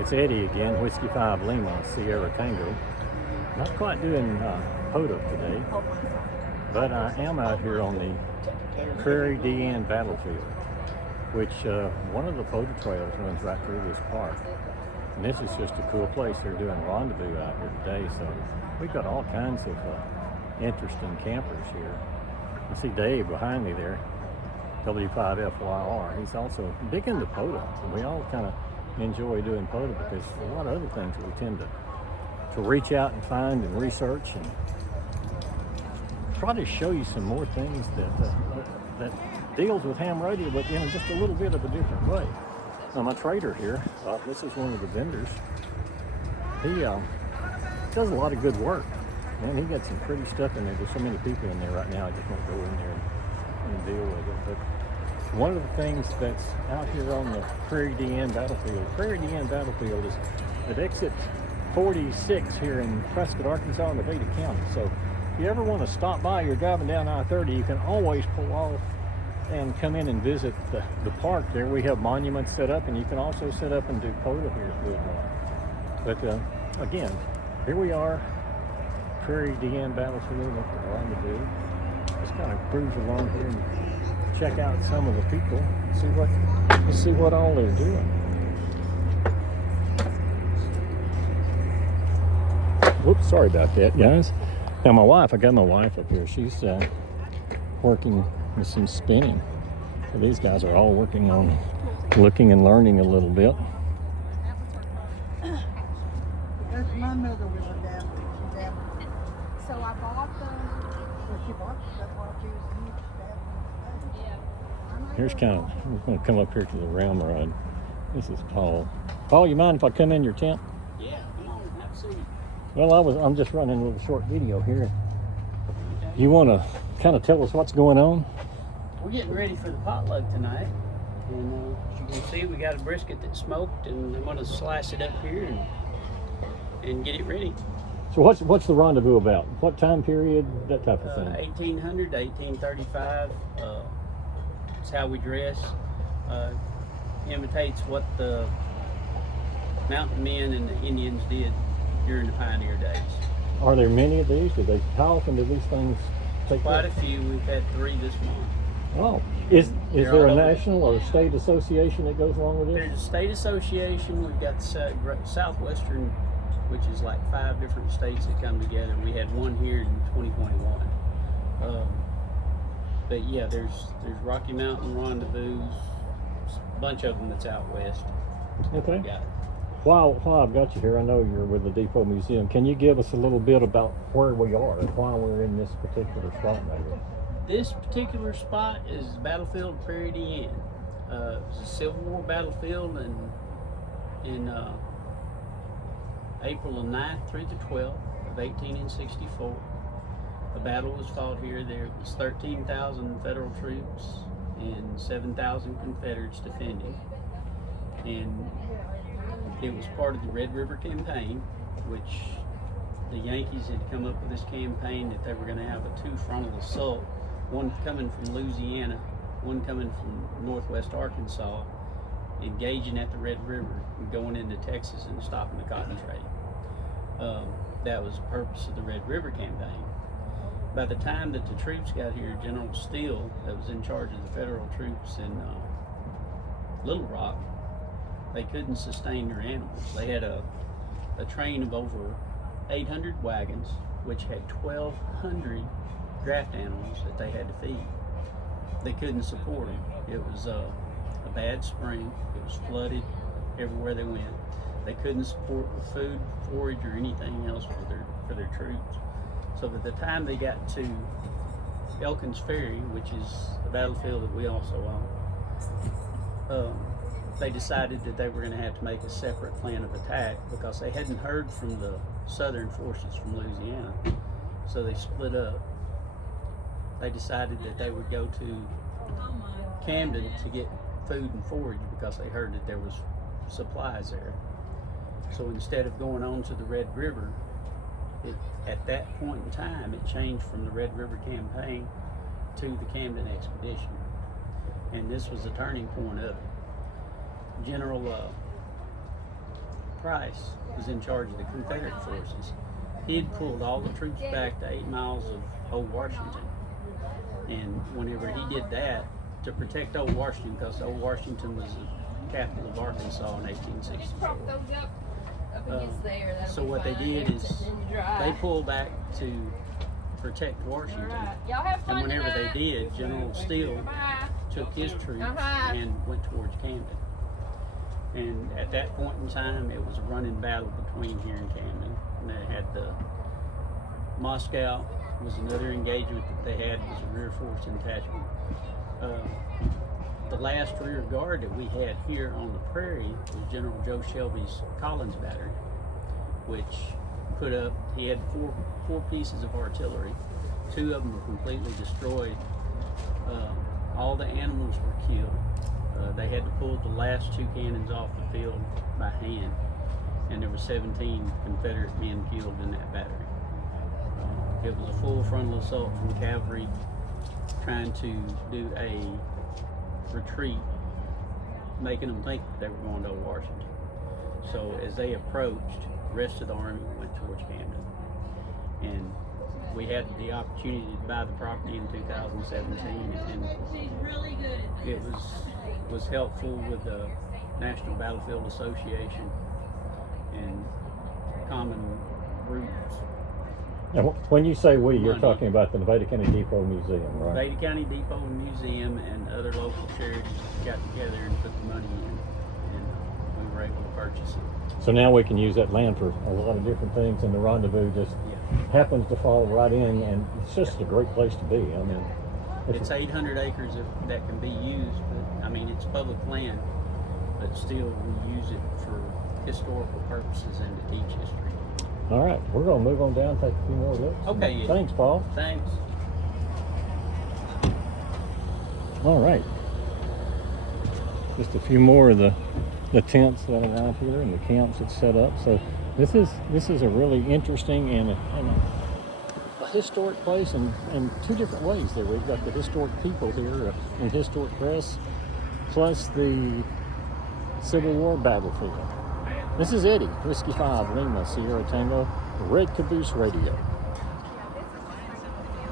It's Eddie again, Whiskey 5 Lima, Sierra Tango. Not quite doing POTA today, but I am out here on the Prairie DeAnne battlefield, which one of the POTA trails runs right through this park. And this is just a cool place. They're doing Rendezvous out here today, so we've got all kinds of interesting campers here. You see Dave behind me there, W5FYR. He's also big into POTA, and we all kind of enjoy doing POTA because a lot of other things that we tend to reach out and find and research and try to show you some more things that deals with ham radio, but in just a little bit of a different way. Now my trader here, this is one of the vendors. He does a lot of good work. Man, he got some pretty stuff in there. There's so many people in there right now, I just won't go in there and deal with it. But one of the things that's out here on the Prairie DeAnne battlefield is at exit 46 here in Prescott, Arkansas, in Nevada County. So if you ever want to stop by, you're driving down I-30, you can always pull off and come in and visit the park there. We have monuments set up, and you can also set up and do POTA here if you would like. But again, here we are, Prairie DeAnne battlefield at the Rendezvous. Just kind of cruise along here and check out some of the people, see what all they're doing. Whoops, sorry about that, guys. Now I got my wife up here. She's working with some spinning. So these guys are all working on looking and learning a little bit. That's my mother was a dab. So I bought them. Well, she bought stuff while she was a huge dab. Yeah. Here's we're going to come up here to the ramrod. This is Paul. Paul, you mind if I come in your tent? Yeah, come on, have a seat. Well, I'm just running a little short video here. You want to kind of tell us what's going on? We're getting ready for the potluck tonight. And as you can see, we got a brisket that's smoked, and I'm going to slice it up here and get it ready. So what's the Rendezvous about? What time period, that type of thing? 1800 to 1835. It's how we dress. Imitates what the mountain men and the Indians did during the pioneer days. Are there many of these? How often do these things take Quite place? a few. We've had 3 this month. Oh, is They're there a all over. national or a state association that goes along with this? There's a state association. We've got the Southwestern, which is like 5 different states that come together. We had one here in 2021. But yeah, there's Rocky Mountain Rendezvous, a bunch of them that's out west. Okay. We got it. While I've got you here, I know you're with the Depot Museum. Can you give us a little bit about where we are and why we're in this particular spot maybe? This particular spot is the battlefield of Prairie DeAnne. It was a Civil War battlefield in April the 9th through the 12th of 1864. A battle was fought here. There was 13,000 federal troops and 7,000 Confederates defending. And it was part of the Red River Campaign, which the Yankees had come up with this campaign that they were going to have a 2-frontal assault, one coming from Louisiana, one coming from northwest Arkansas, engaging at the Red River and going into Texas and stopping the cotton trade. That was the purpose of the Red River Campaign. By the time that the troops got here, General Steele, that was in charge of the federal troops in Little Rock, they couldn't sustain their animals. They had a train of over 800 wagons, which had 1,200 draft animals that they had to feed. They couldn't support them. It was a bad spring. It was flooded everywhere they went. They couldn't support with food, forage, or anything else for their troops. So by the time they got to Elkins Ferry, which is the battlefield that we also own, they decided that they were going to have to make a separate plan of attack because they hadn't heard from the southern forces from Louisiana. So they split up. They decided that they would go to Camden to get food and forage because they heard that there was supplies there. So instead of going on to the Red River, at that point in time, it changed from the Red River Campaign to the Camden Expedition. And this was the turning point of it. General Price was in charge of the Confederate forces. He had pulled all the troops back to 8 miles of Old Washington. And whenever he did that, to protect Old Washington, because Old Washington was the capital of Arkansas in 1864. So what they did is they pulled back to protect Washington. And whenever they did, General Steele took his troops and went towards Camden. And at that point in time, it was a running battle between here and Camden. And they had the Moscow was another engagement that they had, was a rear force detachment. The last rear guard that we had here on the Prairie was General Joe Shelby's Collins Battery, which put up, he had four pieces of artillery. 2 of them were completely destroyed. All the animals were killed. They had to pull the last 2 cannons off the field by hand, and there were 17 Confederate men killed in that battery. It was a full frontal assault from cavalry trying to do a retreat, making them think that they were going to Washington. So as they approached, the rest of the army went towards Camden. And we had the opportunity to buy the property in 2017, and it was helpful with the National Battlefield Association and Common Roots. Now, when you say we, you're Money. talking about the Nevada County Depot Museum, right? Nevada County Depot Museum and other local charities got together and put the money in, and we were able to purchase it. So now we can use that land for a lot of different things, and the Rendezvous just happens to fall right in, and it's just a great place to be. I mean, It's 800 acres that can be used, but I mean, it's public land, but still we use it for historical purposes and to teach history. all right, we're going to move on down, take a few more looks. Okay, yeah. Thanks, Paul. Thanks. All right. Just a few more of the tents that are out here and the camps that's set up. So this is a really interesting and a historic place in 2 different ways there. We've got the historic people here in historic dress, plus the Civil War battlefield. This is Eddie, Whiskey 5, Lima, Sierra Tango, Red Caboose Radio.